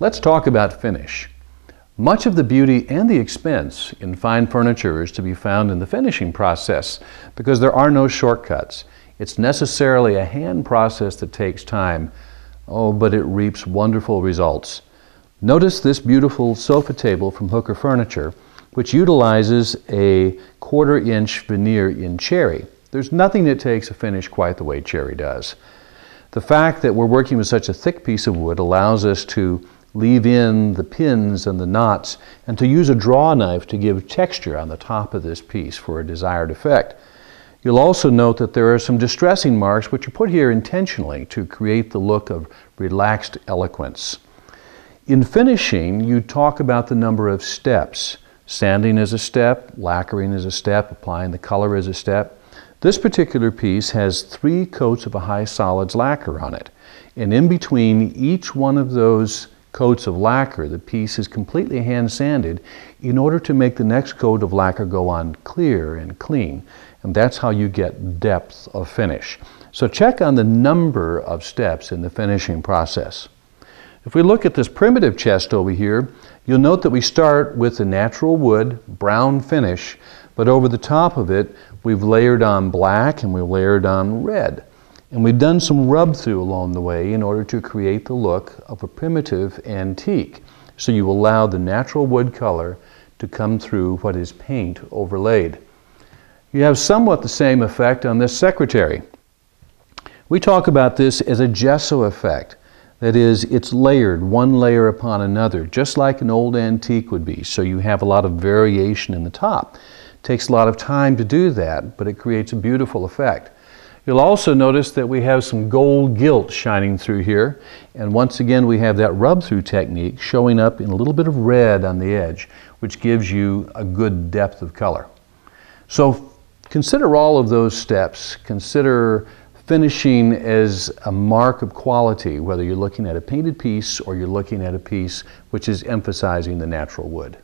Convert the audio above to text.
Let's talk about finish. Much of the beauty and the expense in fine furniture is to be found in the finishing process because there are no shortcuts. It's necessarily a hand process that takes time, but it reaps wonderful results. Notice this beautiful sofa table from Hooker Furniture, which utilizes a 1/4 inch veneer in cherry. There's nothing that takes a finish quite the way cherry does. The fact that we're working with such a thick piece of wood allows us to leave in the pins and the knots and to use a draw knife to give texture on the top of this piece for a desired effect. You'll also note that there are some distressing marks which are put here intentionally to create the look of relaxed eloquence. In finishing, you talk about the number of steps. Sanding is a step, lacquering is a step, applying the color is a step. This particular piece has 3 coats of a high solids lacquer on it. And in between each one of those coats of lacquer, the piece is completely hand sanded in order to make the next coat of lacquer go on clear and clean. And that's how you get depth of finish. So check on the number of steps in the finishing process. If we look at this primitive chest over here, you'll note that we start with the natural wood, brown finish, but over the top of it, we've layered on black and we've layered on red. And we've done some rub through along the way in order to create the look of a primitive antique. So you allow the natural wood color to come through what is paint overlaid. You have somewhat the same effect on this secretary. We talk about this as a gesso effect. That is, it's layered, one layer upon another, just like an old antique would be. So you have a lot of variation in the top. It takes a lot of time to do that, but it creates a beautiful effect. You'll also notice that we have some gold gilt shining through here. And once again, we have that rub-through technique showing up in a little bit of red on the edge, which gives you a good depth of color. So consider all of those steps. Consider finishing as a mark of quality, whether you're looking at a painted piece or you're looking at a piece which is emphasizing the natural wood.